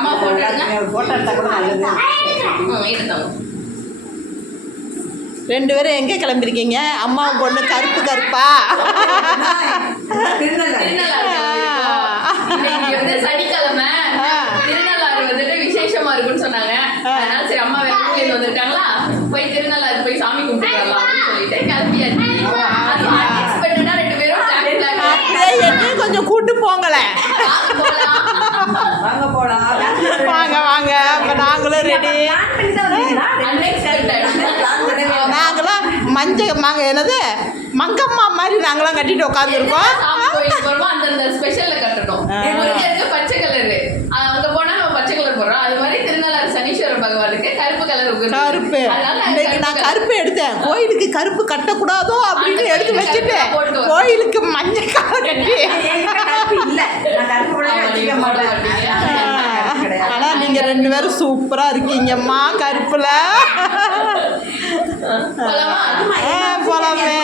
அம்மா போட்டோ எடுத்தா கூட நல்லது. எடுத்தோம். 2 பேரும் எங்கே கிளம்பிருக்கீங்க? அம்மாவும் பொண்ணு கருப்பு கருப்பா? சனிக்கிழமை திருநள்ளாறு வந்துட்டு விசேஷமா இருக்குன்னு சொன்னாங்க. அதனால சரி அம்மா வேலையில வந்திருக்காங்களா, போய் திருநள்ளாறு போய் சாமி கும்பிட்டு வரலாம் அப்படின்னு சொல்லிட்டு கிளம்பியாச்சு. 2 பேரும் என்னையும் கொஞ்சம் கூட்டு போங்களே. வாங்க வாங்க, அப்ப நாங்களும் ரெடி. நாங்களாம் என்னது மங்கம்மா மாதிரி நாங்களாம் கட்டிட்டு உட்காந்துருக்கோம். அந்த ஸ்பெஷல்ல கட்டணும். பச்சை கலரு அங்க போனா நம்ம பச்சை கலர் போடுறோம். அது மாதிரி திருநள்ளாறு சனீஸ்வர பகவானுக்கு கருப்பு கலர். கருப்பு இன்னைக்கு நான் கருப்பு எடுத்தேன். கோயிலுக்கு கருப்பு கட்டக்கூடாதோ அப்படின்னு எடுத்து வச்சுட்டு கோயிலுக்கு மஞ்சள் கலர் கட்டி. ஆனா நீங்க 2 பேரும் சூப்பரா இருக்கீங்கம்மா கருப்புல. போலாமே.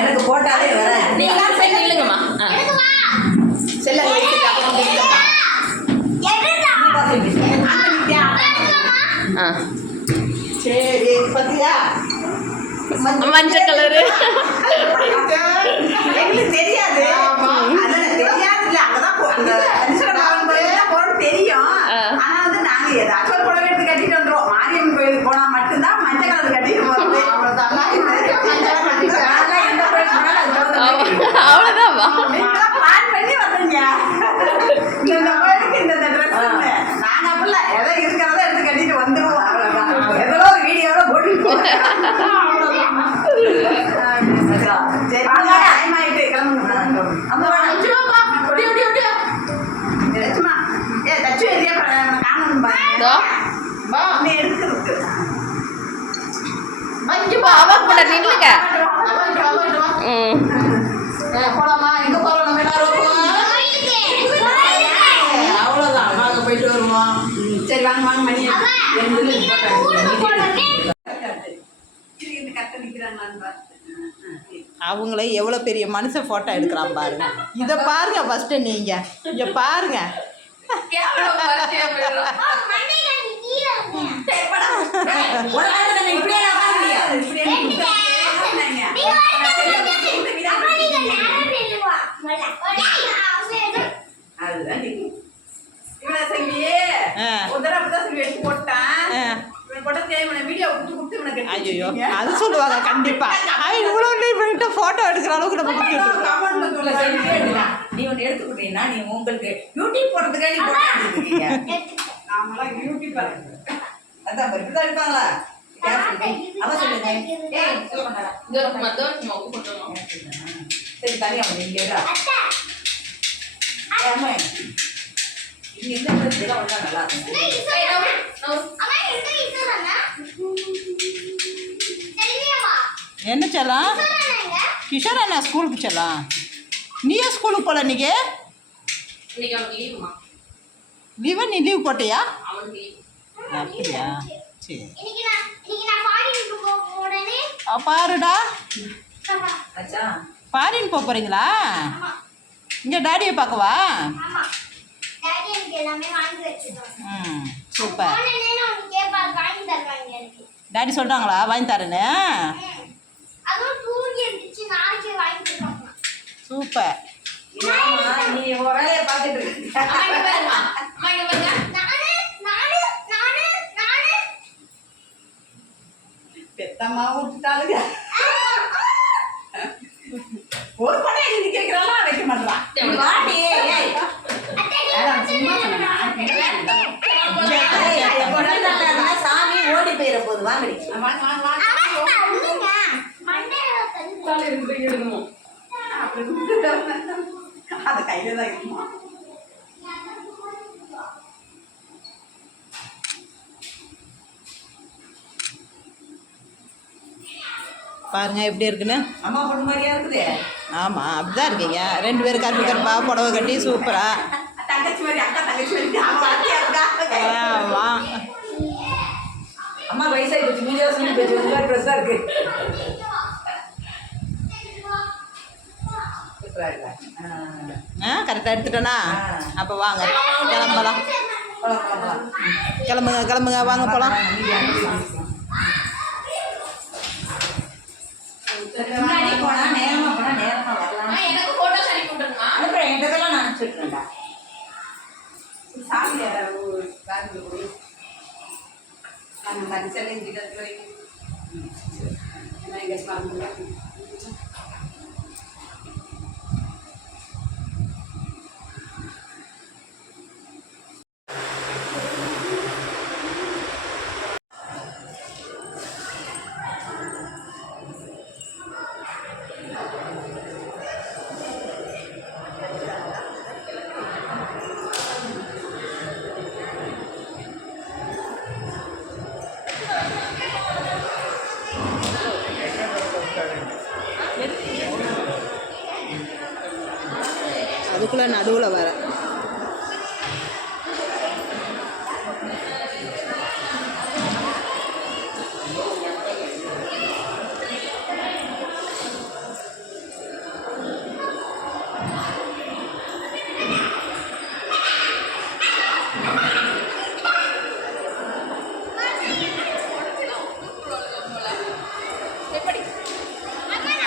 எனக்கு போட்டாலே வர இல்லைங்கம்மா சரி பத்தியா மஞ்சள் கலரு எங்களுக்கு தெரியாது. தெரியும். ஆனா வந்து நாங்க ஏதாச்சும் ஒரு புடவை எடுத்து கட்டிட்டு வந்துருவோம். மாரியம்மன் கோயிலுக்கு போனா மட்டும்தான் மஞ்சள் கலர் கட்டிட்டு போறது. பிளான் பண்ணி வந்தீங்க இந்த கோயிலுக்கு இந்த ட்ரெஸ். நாங்க அப்பல ஏதோ இருக்கிறத எடுத்து கட்டிட்டு வந்துருவோம். அவ்வளவுதான். ஏதோ ஒரு வீடியோட போட்டு சரி டைம் ஆயிட்டு கிளம்புங்க. அம்மா அவ்வளோதான். நாங்க போயிட்டு வருவோம். சரி வாங்க வாங்க மணி அவங்களே எவ்வளோ பெரிய மனுஷன் ஃபோட்டோ எடுக்கிறான் பாருங்க. இதை பாருங்க ஃபஸ்ட்டு. நீங்கள் இங்கே பாருங்க. ஐயோ அது சொல்லுவாங்க கண்டிப்பா. இவ்வளோ ஃபோட்டோ எடுக்கிற அளவுக்கு நம்ம நீ ஒன்று எடுத்துக்கிட்டீங்கன்னா நீ உங்களுக்கு யூடியூப் போடுறதுக்காக நீ போட்டுருக்கீங்க. நாமெல்லாம் யூடியூப் அதான் இப்படிதான் எடுப்பாங்களா? அவ சொல்லுங்க. சரி தனியா இங்க இங்க இந்த இதெல்லாம் வந்தா நல்லா இருக்கும். என்ன செல்லாம் கிஷோர் அண்ணா ஸ்கூலுக்கு செல்லாம். நீயே ஸ்கூலுக்கு போகல இன்னைக்கு? லீவா? நீ லீவ் போட்டியா? அப்படியா? சரி பாருடா. ஃபாரின் போக போகிறீங்களா? இங்கே டாடியை பார்க்கவா? ம் சூப்பர். டாடி சொல்கிறாங்களா வாங்கி தரேன்னு? சூப்பர். நீ வேலையை பார்த்துட்டு பெத்தம்மா விட்டுட்டாளுங்க. ஒரு படம் எழுதி கேட்கிறாளா வைக்க மாட்டான். சாமி ஓடி போயிட போது வாங்கடி. அது கையில தான் இருக்குமா? பாருங்க எப்படி இருக்குன்னு. அம்மா பொண்ணு மாதிரியா இருக்குது. ஆமாம் அப்படிதான் இருக்கீங்க 2 பேரும் கருப்பு கருப்பா புடவை கட்டி சூப்பரா. தங்கச்சி மாதிரி அக்கா தங்கச்சி மாதிரி. ஆமாம் அம்மா வயசாகி போச்சு. 3 வருஷம் போச்சு. ஒரு மாதிரி ப்ரெஸ்ஸாக இருக்கு. சூப்பரா இருக்கா? கரெக்டாக எடுத்துட்டேனா அப்போ வாங்க கிளம்பலாம் போலாம், போலாம். கிளம்புங்க வாங்க போகலாம். முன்னாடி போனா நேரமா வரலாம். எனக்கு போட்டோஸ் அனுப்பி விட்டுருமா? அனுப்புறேன், என்கிட்டலாம் நான் அனுப்பிச்சுட்றேன்டா. சாமி பேங்க்ல போய் அந்த மனுஷன் இங்கிட்ட போய் நான் இங்கே சாப்பிடுறேன். அதுக்குள்ளே நடுவில் வர எப்படி?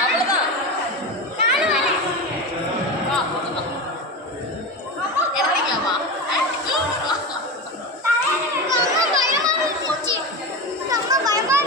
அவ்வளவுதான். இறங்கிக்கலாமா? பயமா